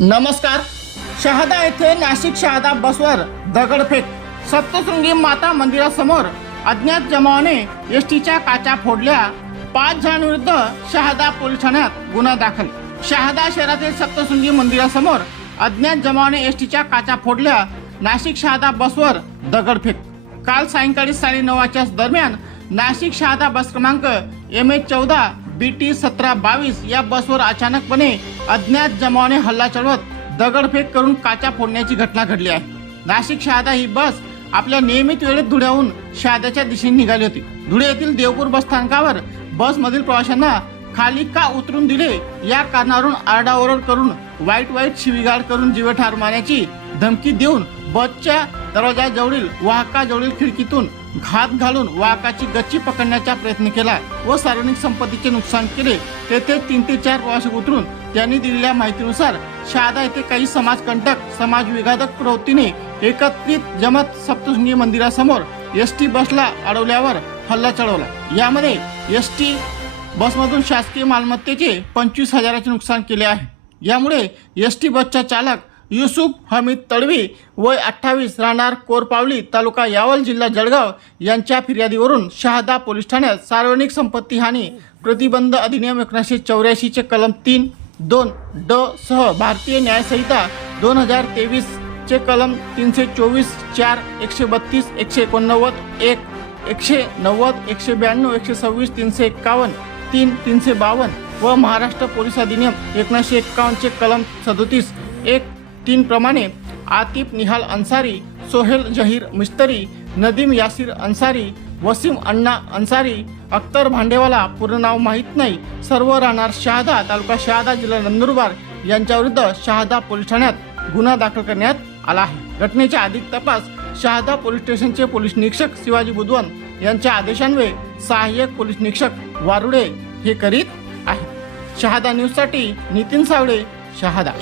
नमस्कार. शहादा येथे नाशिक शहादा बसवर दगडफेक. सप्तशृंगी माता मंदिरासमोर अज्ञात जमावाने एस टीच्या काचा फोडल्या. पाच जणांविरुद्ध शहादा पोलीस ठाण्यात गुन्हा दाखल. शहादा शहरातील सप्तशृंगी मंदिरासमोर अज्ञात जमावाने एस टीच्या काचा फोडल्या. नाशिक शहादा बसवर दगडफेक. काल सायंकाळी साडे नऊच्या दरम्यान नाशिक शहादा बस क्रमांक एम एच चौदा बी टी सतरा बावीस या बसवर अचानकपणे अज्ञात जमावाने हल्ला चढवत दगडफेक करून काचा फोडण्याची घटना घडली आहे. नाशिक शहादा ही बस आपल्या नियमित वेळेत धुळ्याहून शहाद्याच्या दिशेने निघाली होती. धुळे येथील देवपूर बस स्थानकावर बसमधील प्रवाशांना खाली का उतरून दिले या कारणावरून आरडाओरड करून वाईट वाईट शिवीगाळ करून जीवे ठार मारण्याची धमकी देऊन बसच्या दरवाजाजवळील वाहकाजवळील खिडकीतून घात घालून वाहकाची गच्ची पकडण्याचा प्रयत्न केला व सार्वजनिक संपत्तीचे नुकसान केले. तेथे तीन ते चार प्रवासी उतरून त्यांनी दिलेल्या माहितीनुसार शहादा येथे काही समाजकंटक समाज विघातक प्रवृत्तीने एकत्रित जमत सप्तशृंगी मंदिरासमोर एस टी बसला अडवल्यावर हल्ला चढवला. यामध्ये एस टी बसमधून शासकीय मालमत्तेचे पंचवीस हजाराचे नुकसान केले आहे. यामुळे एस टी बसचा चालक युसुफ हमीद तडवी वय अठ्ठावीस राहणार कोरपावली तालुका यावल जिल्हा जळगाव यांच्या फिर्यादीवरून शहादा पोलीस ठाण्यात सार्वजनिक संपत्ती हानी प्रतिबंध अधिनियम एकोणीसशे चौऱ्याऐंशीचे कलम तीन दोन ड सह भारतीय न्यायसंहिता दोन हजार तेवीसचे कलम तीनशे चोवीस चार एकशे बत्तीस एकशे एकोणनव्वद एक एकशे नव्वद एकशे ब्याण्णव एकशे सव्वीस तीनशे एक्कावन्न तीन तीनशे बावन्न व महाराष्ट्र पोलीस अधिनियम एकोणीसशे एक्कावन्नचे कलम सदोतीस एक तीनप्रमाणे आतिफ निहाल अन्सारी सोहेल जहीर मिस्तरी नदीम यासिर अन्सारी वसीम अण्णा अन्सारी अख्तर भांडेवाला पूर्ण नाव माहीत नाही सर्व राहणार शहादा तालुका शहादा जिल्हा नंदुरबार यांच्याविरुद्ध शहादा पोलीस ठाण्यात गुन्हा दाखल करण्यात आला आहे. घटनेचा अधिक तपास शहादा पोलीस स्टेशनचे पोलीस निरीक्षक शिवाजी बुधवन यांच्या आदेशान्वये सहाय्यक पोलीस निरीक्षक वारुडे हे करीत आहेत. शहादा न्यूजसाठी नितीन सावळे शहादा.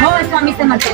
हो स्वामी समर्थ